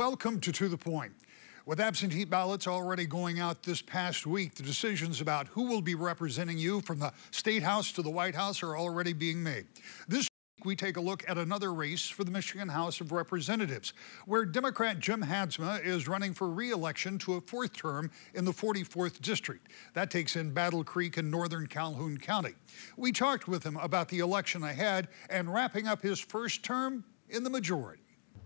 Welcome to the Point. With absentee ballots already going out this past week, the decisions about who will be representing you from the State House to the White House are already being made. This week, we take a look at another race for the Michigan House of Representatives, where Democrat Jim Hadsma is running for re-election to a fourth term in the 44th District. That takes in Battle Creek and northern Calhoun County. We talked with him about the election ahead and wrapping up his first term in the majority.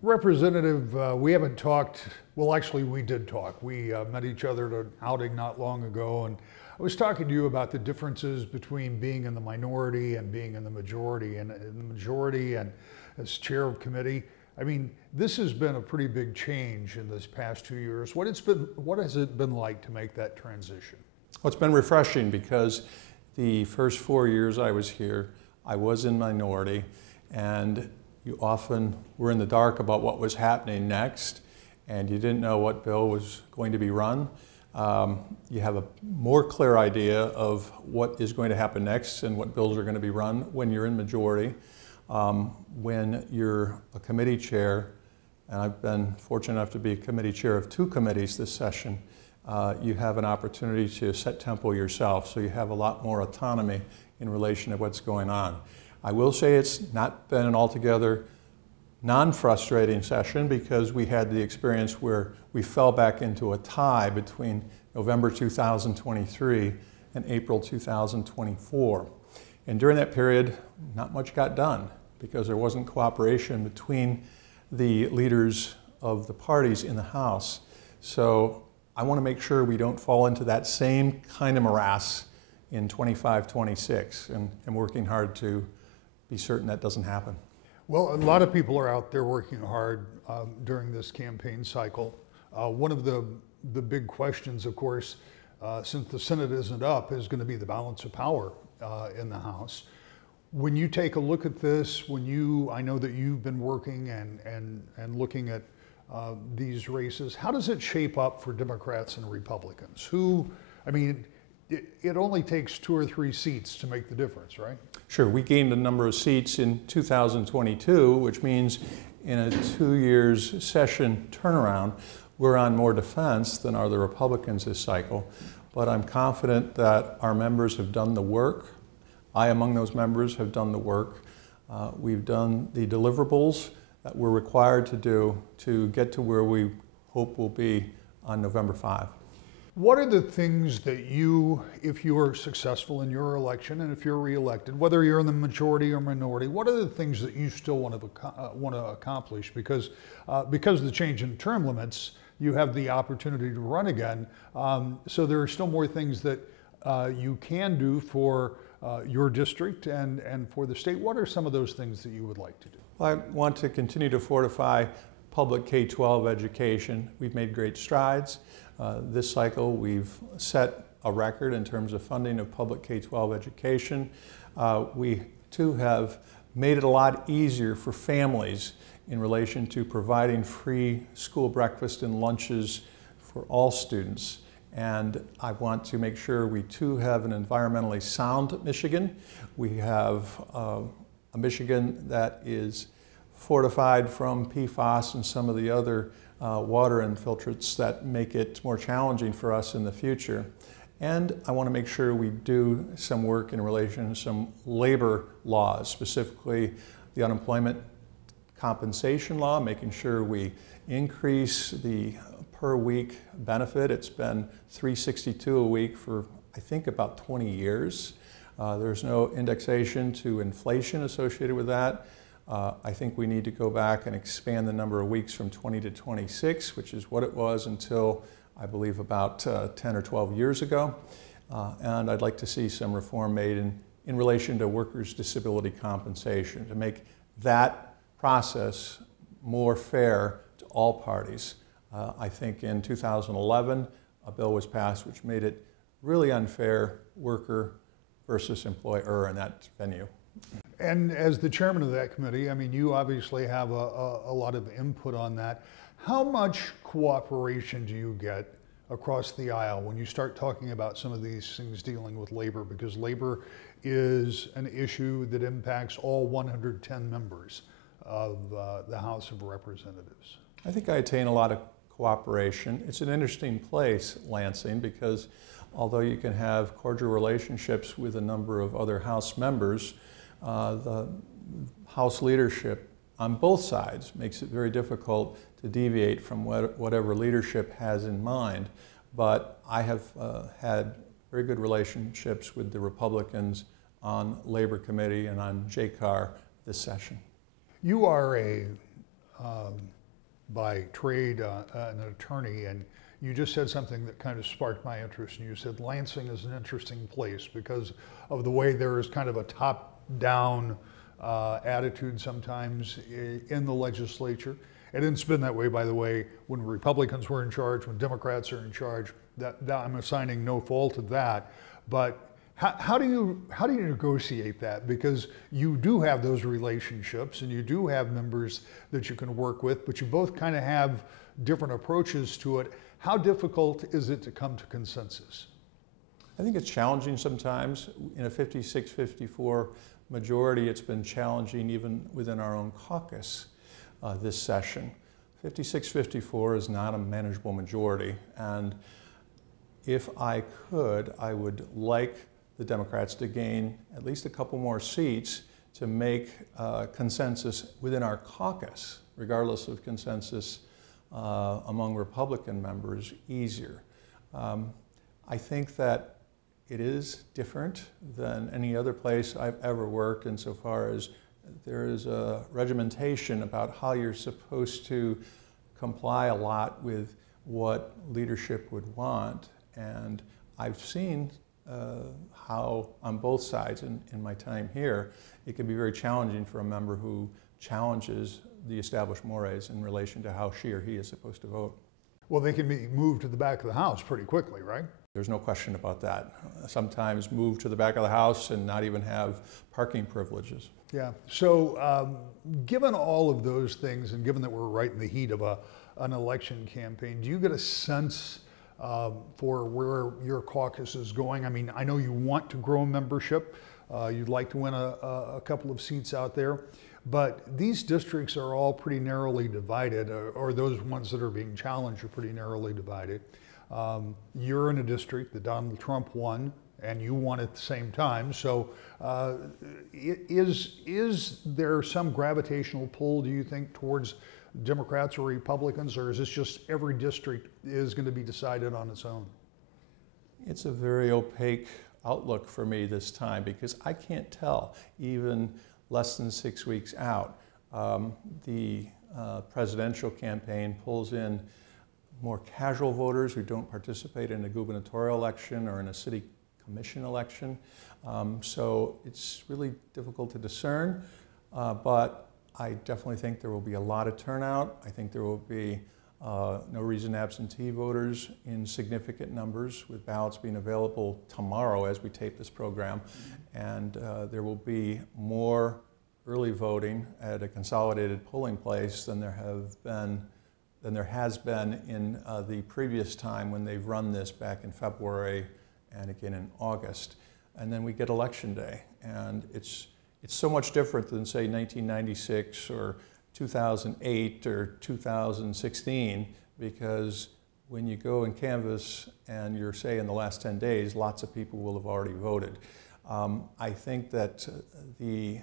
Representative, we haven't talked, well actually we did talk. We met each other at an outing not long ago, and I was talking to you about the differences between being in the minority and being in the majority. And in the majority and as chair of committee, I mean, this has been a pretty big change in this past 2 years. What has it been like to make that transition? Well, it's been refreshing because the first 4 years I was here, I was in minority, and you often were in the dark about what was happening next, and you didn't know what bill was going to be run. You have a more clear idea of what is going to happen next and what bills are going to be run when you're in majority. When you're a committee chair, and I've been fortunate enough to be committee chair of 2 committees this session, you have an opportunity to set tempo yourself, so you have a lot more autonomy in relation to what's going on. I will say it's not been an altogether non-frustrating session, because we had the experience where we fell back into a tie between November 2023 and April 2024. And during that period, not much got done because there wasn't cooperation between the leaders of the parties in the House. So I want to make sure we don't fall into that same kind of morass in 25-26, and I'm working hard to be certain that doesn't happen. Well, a lot of people are out there working hard during this campaign cycle. One of the big questions, of course, since the Senate isn't up, is going to be the balance of power in the House. When you take a look at this, I know that you've been working and looking at these races, how does it shape up for Democrats and Republicans? It only takes 2 or 3 seats to make the difference, right? Sure, we gained a number of seats in 2022, which means in a 2 years session turnaround, we're on more defense than are the Republicans this cycle. But I'm confident that our members have done the work. I, among those members, have done the work. We've done the deliverables that we're required to do to get to where we hope we'll be on November 5. What are the things that you, if you are successful in your election and if you're reelected, whether you're in the majority or minority, what are the things that you still want to accomplish? Because of the change in term limits, you have the opportunity to run again. So there are still more things that you can do for your district and for the state. What are some of those things that you would like to do? Well, I want to continue to fortify public K-12 education. We've made great strides. This cycle, we've set a record in terms of funding of public K-12 education. We too have made it a lot easier for families in relation to providing free school breakfast and lunches for all students. And I want to make sure we too have an environmentally sound Michigan. We have a Michigan that is fortified from PFAS and some of the other water infiltrates that make it more challenging for us in the future. And I want to make sure we do some work in relation to some labor laws, specifically the unemployment compensation law, making sure we increase the per week benefit. It's been $362 a week for, I think, about 20 years. There's no indexation to inflation associated with that. I think we need to go back and expand the number of weeks from 20 to 26, which is what it was until, I believe, about 10 or 12 years ago. And I'd like to see some reform made in relation to workers' disability compensation to make that process more fair to all parties. I think in 2011, a bill was passed which made it really unfair, worker versus employer in that venue. And as the chairman of that committee, I mean, you obviously have a lot of input on that. How much cooperation do you get across the aisle when you start talking about some of these things dealing with labor? Because labor is an issue that impacts all 110 members of the House of Representatives. I think I attain a lot of cooperation. It's an interesting place, Lansing, because although you can have cordial relationships with a number of other House members, the House leadership on both sides makes it very difficult to deviate from whatever leadership has in mind. But I have had very good relationships with the Republicans on Labor Committee and on JCAR this session. You are by trade an attorney, and you just said something that kind of sparked my interest. And you said Lansing is an interesting place because of the way there is kind of a top-down attitude sometimes in the legislature. And it's been that way, by the way, when Republicans were in charge, when Democrats are in charge. That I'm assigning no fault to that. But how do you negotiate that? Because you do have those relationships and you do have members that you can work with, but you both kind of have different approaches to it. How difficult is it to come to consensus? I think it's challenging sometimes. In a 56-54 majority, it's been challenging even within our own caucus this session. 56-54 is not a manageable majority, and if I could, I would like the Democrats to gain at least a couple more seats to make consensus within our caucus, regardless of consensus among Republican members, easier. I think that it is different than any other place I've ever worked insofar as there is a regimentation about how you're supposed to comply a lot with what leadership would want. And I've seen how on both sides in my time here, it can be very challenging for a member who challenges the established mores in relation to how she or he is supposed to vote. Well, they can be moved to the back of the house pretty quickly, right? There's no question about that. Sometimes moved to the back of the house and not even have parking privileges. Yeah. So given all of those things and given that we're right in the heat of an election campaign, do you get a sense for where your caucus is going? I mean, I know you want to grow membership. You'd like to win a couple of seats out there. But these districts are all pretty narrowly divided, or those ones that are being challenged are pretty narrowly divided. You're in a district that Donald Trump won, and you won at the same time. So is there some gravitational pull, do you think, towards Democrats or Republicans, or is this just every district is going to be decided on its own? It's a very opaque outlook for me this time because I can't tell, even less than 6 weeks out. The presidential campaign pulls in more casual voters who don't participate in a gubernatorial election or in a city commission election. So it's really difficult to discern, but I definitely think there will be a lot of turnout. I think there will be no reason absentee voters in significant numbers, with ballots being available tomorrow as we tape this program. And there will be more early voting at a consolidated polling place than there has been in the previous time when they've run this back in February and again in August. And then we get election day, and it's so much different than, say, 1996 or 2008 or 2016, because when you go and canvass and you're, say, in the last 10 days, lots of people will have already voted. I think that the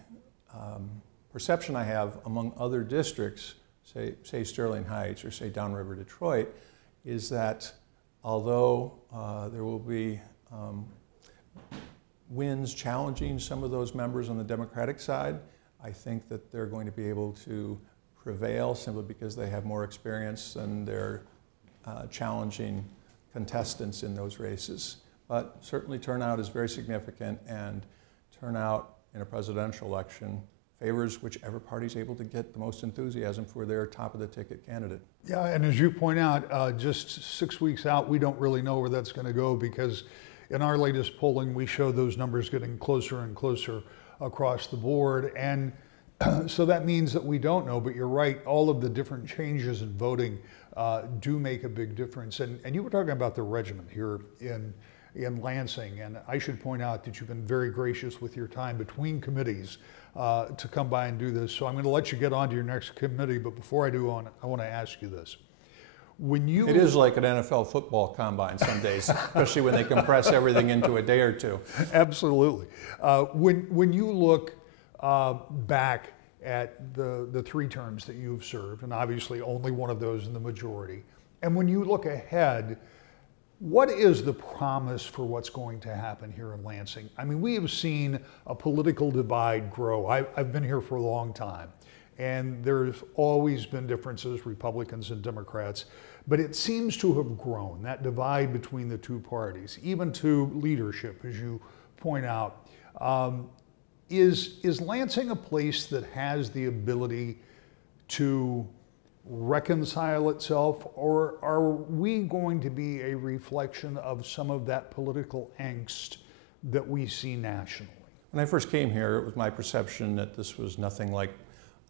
perception I have among other districts, say Sterling Heights or say Downriver Detroit, is that although there will be wins challenging some of those members on the Democratic side, I think that they're going to be able to prevail simply because they have more experience than their challenging contestants in those races. But certainly turnout is very significant, and turnout in a presidential election favors whichever party is able to get the most enthusiasm for their top-of-the-ticket candidate. Yeah, and as you point out, just 6 weeks out, we don't really know where that's going to go, because in our latest polling, we show those numbers getting closer and closer across the board. And so that means that we don't know, but you're right, all of the different changes in voting do make a big difference. And you were talking about the regiment here in in Lansing. And I should point out that you've been very gracious with your time between committees to come by and do this. So I'm going to let you get on to your next committee, but before I do, I want to ask you this. It is like an NFL football combine some days, especially when they compress everything into a day or two. Absolutely. When you look back at the 3 terms that you've served, and obviously only one of those in the majority, and when you look ahead, what is the promise for what's going to happen here in Lansing? I mean, we have seen a political divide grow. I've been here for a long time, and there's always been differences, Republicans and Democrats, but it seems to have grown, that divide between the 2 parties, even to leadership, as you point out. Is Lansing a place that has the ability to reconcile itself, or are we going to be a reflection of some of that political angst that we see nationally? When I first came here, it was my perception that this was nothing like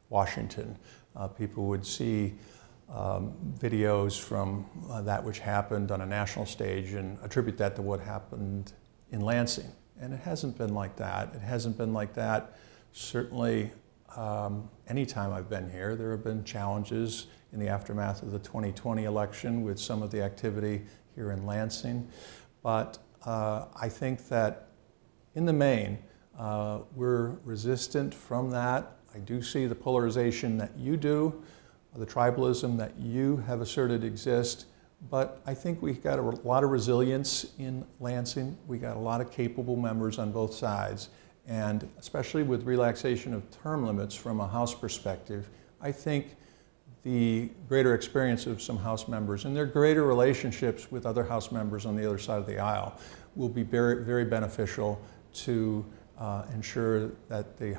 Washington. People would see videos from that which happened on a national stage and attribute that to what happened in Lansing. And it hasn't been like that. It hasn't been like that. Certainly, any time I've been here, there have been challenges in the aftermath of the 2020 election with some of the activity here in Lansing. But I think that in the main, we're resistant from that. I do see the polarization that you do, the tribalism that you have asserted exists, but I think we've got a lot of resilience in Lansing. We got a lot of capable members on both sides, and especially with relaxation of term limits from a House perspective, I think the greater experience of some House members and their greater relationships with other House members on the other side of the aisle will be very, very beneficial to ensure that the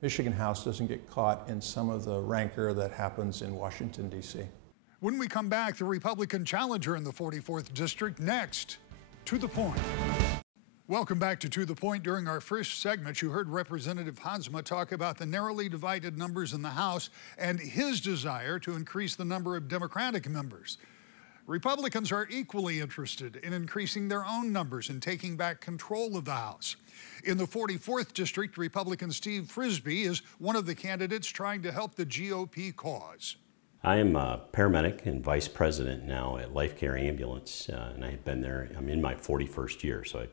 Michigan House doesn't get caught in some of the rancor that happens in Washington, D.C. When we come back, the Republican challenger in the 44th District next. To the Point. Welcome back to the Point. During our first segment, you heard Representative Hansma talk about the narrowly divided numbers in the House and his desire to increase the number of Democratic members. Republicans are equally interested in increasing their own numbers and taking back control of the House. In the 44th District, Republican Steve Frisbee is one of the candidates trying to help the GOP cause. I am a paramedic and vice president now at Life Care Ambulance, and I have been there. I'm in my 41st year, so I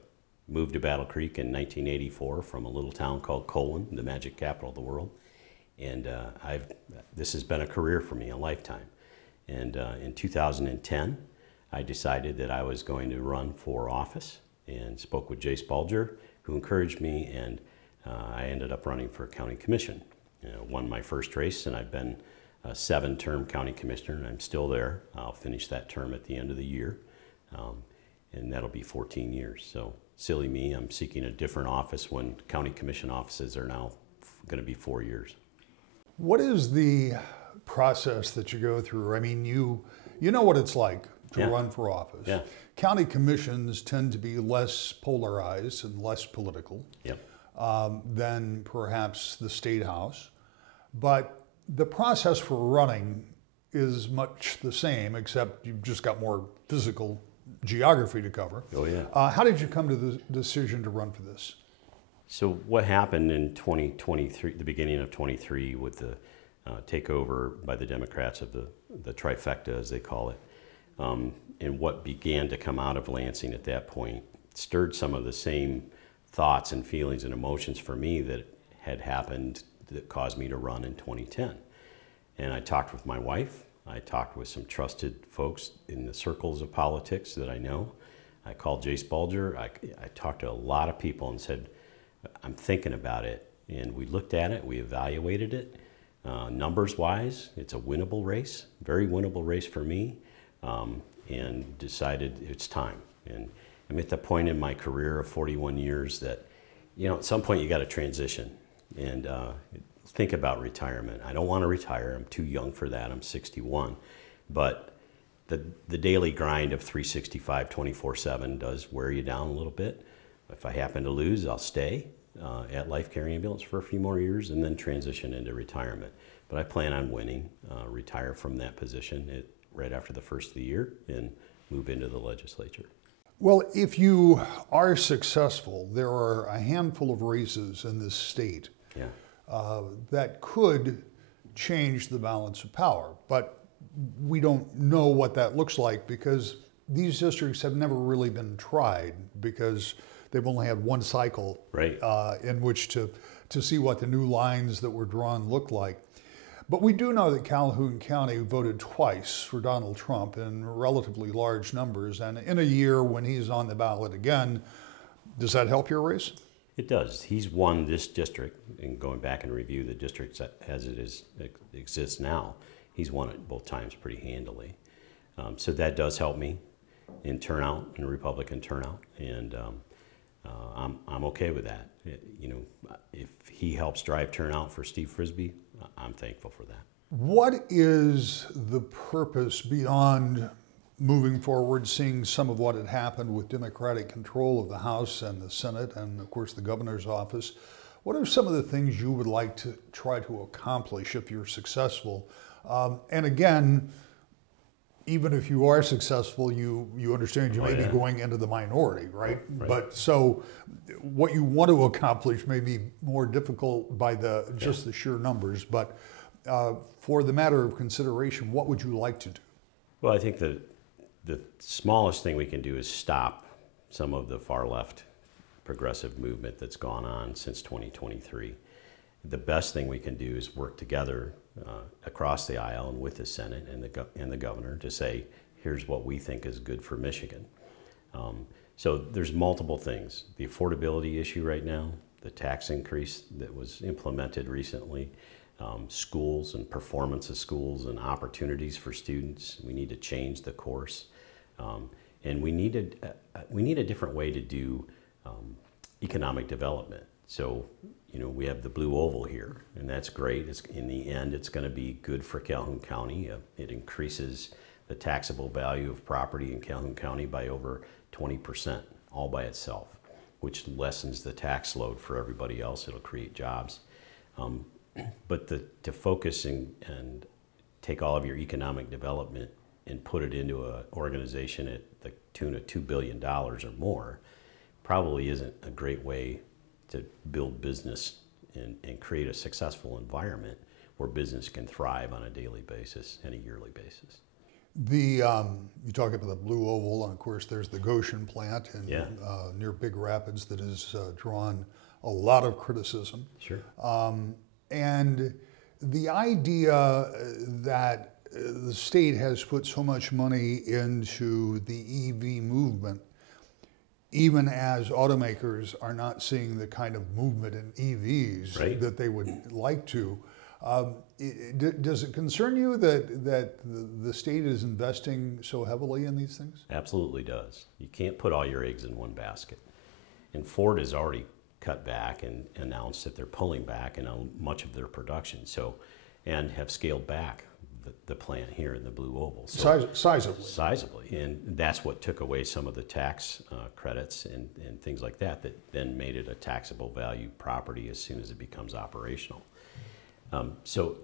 moved to Battle Creek in 1984 from a little town called Colon, the magic capital of the world, and this has been a career for me, a lifetime. And in 2010, I decided that I was going to run for office and spoke with Jace Balger, who encouraged me, and I ended up running for county commission. Won my first race, and I've been a 7-term county commissioner, and I'm still there. I'll finish that term at the end of the year, and that'll be 14 years. So silly me, I'm seeking a different office when county commission offices are now going to be 4 years. What is the process that you go through? I mean, you know what it's like to run for office. Yeah. County commissions tend to be less polarized and less political than perhaps the state house, but the process for running is much the same, except you've just got more physical geography to cover. Oh yeah. How did you come to the decision to run for this? So what happened in 2023, the beginning of 23, with the takeover by the Democrats of the trifecta, as they call it, and what began to come out of Lansing at that point stirred some of the same thoughts and feelings and emotions for me that had happened that caused me to run in 2010. And I talked with my wife. I talked with some trusted folks in the circles of politics that I know. I called Jace Balger. I talked to a lot of people and said, I'm thinking about it. And we looked at it, we evaluated it. Numbers-wise, it's a winnable race, very winnable race for me, and decided it's time. And I'm at the point in my career of 41 years that, at some point you got to transition and think about retirement. I don't want to retire. I'm too young for that. I'm 61. But the daily grind of 365, 24/7 does wear you down a little bit. If I happen to lose, I'll stay at Life Care Ambulance for a few more years and then transition into retirement. But I plan on winning, retire from that position right after the first of the year and move into the legislature. Well, if you are successful, there are a handful of races in this state Yeah. that could change the balance of power. But we don't know what that looks like because these districts have never really been tried because they've only had one cycle Right. in which to see what the new lines that were drawn look like. But we do know that Calhoun County voted twice for Donald Trump in relatively large numbers. And in a year when he's on the ballot again, does that help your race? It does. He's won this district, and going back and review the districts as it exists now, he's won it both times pretty handily. So that does help me in turnout, in Republican turnout, and I'm okay with that. You know, if he helps drive turnout for Steve Frisbee, I'm thankful for that. What is the purpose beyond moving forward, seeing some of what had happened with Democratic control of the House and the Senate and, of course, the governor's office? What are some of the things you would like to try to accomplish if you're successful? And again, even if you are successful, you understand you may be going into the minority, right? But so what you want to accomplish may be more difficult by just the sheer numbers. But for the matter of consideration, what would you like to do? Well, I think the smallest thing we can do is stop some of the far left progressive movement that's gone on since 2023. The best thing we can do is work together across the aisle and with the Senate and the governor to say, here's what we think is good for Michigan. So there's multiple things. The affordability issue right now, the tax increase that was implemented recently, schools and performance of schools and opportunities for students. We need to change the course. And we need a different way to do economic development. So, you know, we have the blue oval here, and that's great. In the end, it's going to be good for Calhoun County. It increases the taxable value of property in Calhoun County by over 20%, all by itself, which lessens the tax load for everybody else. It'll create jobs. But to focus and take all of your economic development and put it into an organization at the tune of $2 billion or more probably isn't a great way to build business and create a successful environment where business can thrive on a daily basis and a yearly basis. You talk about the blue oval, and of course there's the Goshen plant near Big Rapids that has drawn a lot of criticism. Sure. And the idea that the state has put so much money into the EV movement, even as automakers are not seeing the kind of movement in EVs that they would like to. Does it concern you that the state is investing so heavily in these things? Absolutely does. You can't put all your eggs in one basket. And Ford has already cut back and announced that they're pulling back in much of their production, and have scaled back the plant here in the Blue Oval. So sizably. And that's what took away some of the tax credits and things like that then made it a taxable value property as soon as it becomes operational. So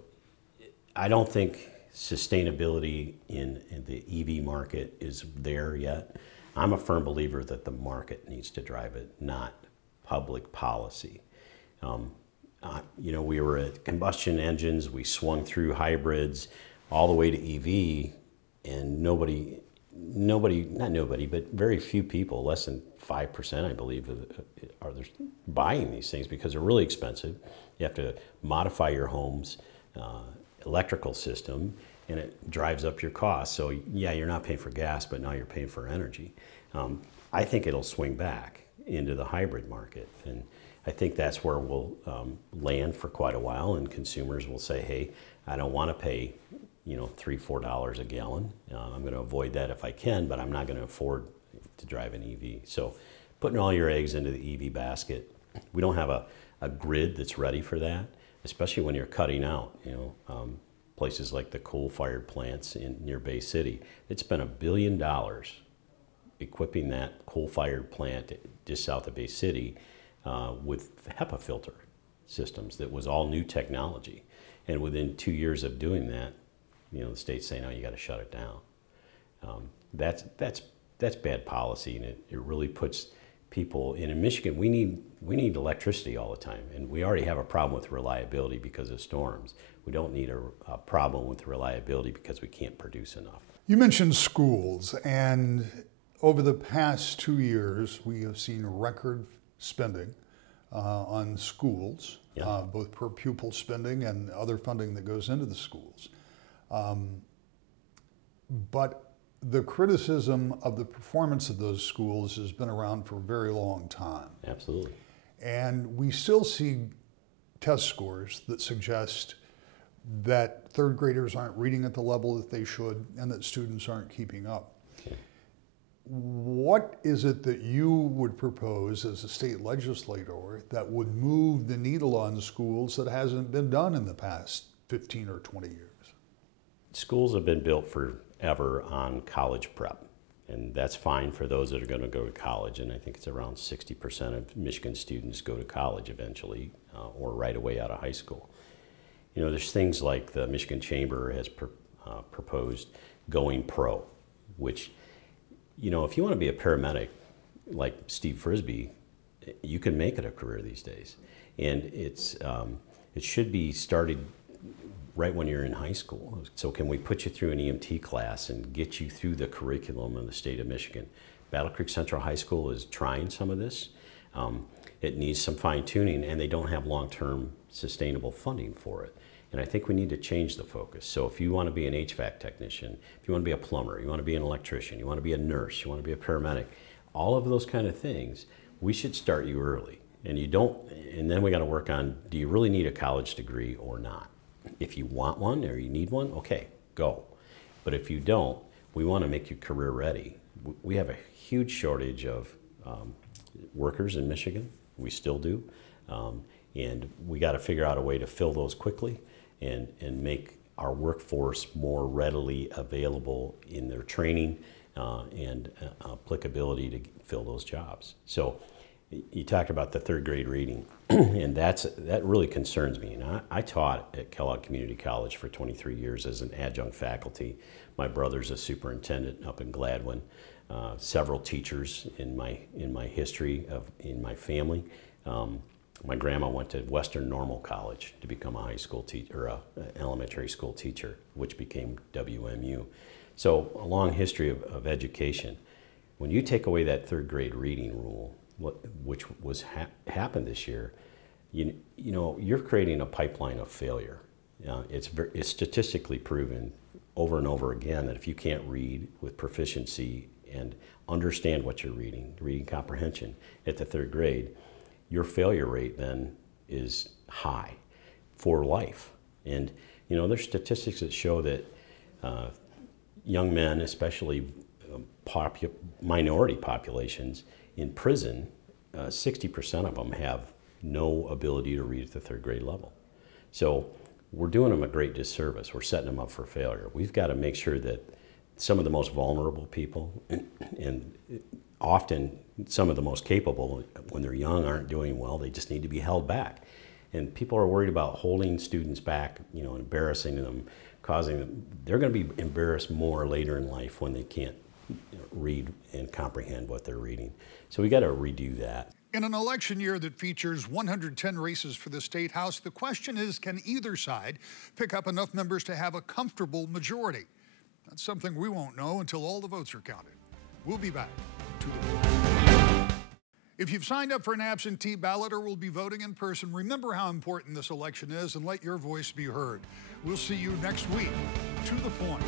I don't think sustainability in the EV market is there yet. I'm a firm believer that the market needs to drive it, not public policy. You know, we were at combustion engines, we swung through hybrids, all the way to EV, and but very few people, less than 5%, I believe, are buying these things because they're really expensive. You have to modify your home's electrical system, and it drives up your costs. So yeah, you're not paying for gas, but now you're paying for energy. I think it'll swing back into the hybrid market, and I think that's where we'll land for quite a while, and consumers will say, hey, I don't want to pay, you know, $3-4 a gallon. I'm going to avoid that if I can, but I'm not going to afford to drive an EV. So putting all your eggs into the EV basket, we don't have a grid that's ready for that, especially when you're cutting out, you know, places like the coal-fired plants near Bay City. It's been $1 billion equipping that coal-fired plant just south of Bay City with HEPA filter systems. That was all new technology. And within 2 years of doing that, you know, the state's saying, oh, you got to shut it down. That's that's bad policy, and it really puts people in Michigan. We need electricity all the time, and we already have a problem with reliability because of storms. We don't need a problem with reliability because we can't produce enough. You mentioned schools, and over the past 2 years, we have seen record spending on schools, Yeah. both per pupil spending and other funding that goes into the schools. But the criticism of the performance of those schools has been around for a very long time. Absolutely. And we still see test scores that suggest that third graders aren't reading at the level that they should and that students aren't keeping up. Okay. What is it that you would propose as a state legislator that would move the needle on schools that hasn't been done in the past 15 or 20 years? Schools have been built forever on college prep, and that's fine for those that are going to go to college, and I think it's around 60% of Michigan students go to college eventually or right away out of high school. You know, there's things like the Michigan Chamber has proposed going pro, which, you know, if you want to be a paramedic like Steve Frisbee, you can make it a career these days. And it should be started right when you're in high school. So can we put you through an EMT class and get you through the curriculum in the state of Michigan? Battle Creek Central High School is trying some of this. It needs some fine tuning, and they don't have long-term sustainable funding for it. And I think we need to change the focus. So if you want to be an HVAC technician, if you want to be a plumber, you want to be an electrician, you want to be a nurse, you want to be a paramedic, all of those kind of things, we should start you early. And then we got to work on, do you really need a college degree or not? If you want one or you need one, okay, go. But if you don't, we want to make you career ready. We have a huge shortage of workers in Michigan. We still do. And we got to figure out a way to fill those quickly and make our workforce more readily available in their training and applicability to fill those jobs. So you talked about the third grade reading, and that really concerns me. And I taught at Kellogg Community College for 23 years as an adjunct faculty. My brother's a superintendent up in Gladwin. Several teachers in my history in my family. My grandma went to Western Normal College to become a high school teacher, or an elementary school teacher, which became WMU. So a long history of education. When you take away that third grade reading rule, which was happened this year, you know, you're creating a pipeline of failure. It's statistically proven over and over again that if you can't read with proficiency and understand what you're reading comprehension at the third grade, your failure rate then is high for life. And you know, there's statistics that show that young men, especially minority populations in prison, 60% of them have no ability to read at the third grade level. So we're doing them a great disservice. We're setting them up for failure. We've got to make sure that some of the most vulnerable people and often some of the most capable, when they're young, aren't doing well. They just need to be held back. And people are worried about holding students back, you know, embarrassing them, causing them. They're going to be embarrassed more later in life when they can't read and comprehend what they're reading. So we got to redo that. In an election year that features 110 races for the state house, the question is, can either side pick up enough members to have a comfortable majority? That's something we won't know until all the votes are counted. We'll be back to the vote. If you've signed up for an absentee ballot or will be voting in person, remember how important this election is and let your voice be heard. We'll see you next week. To the point.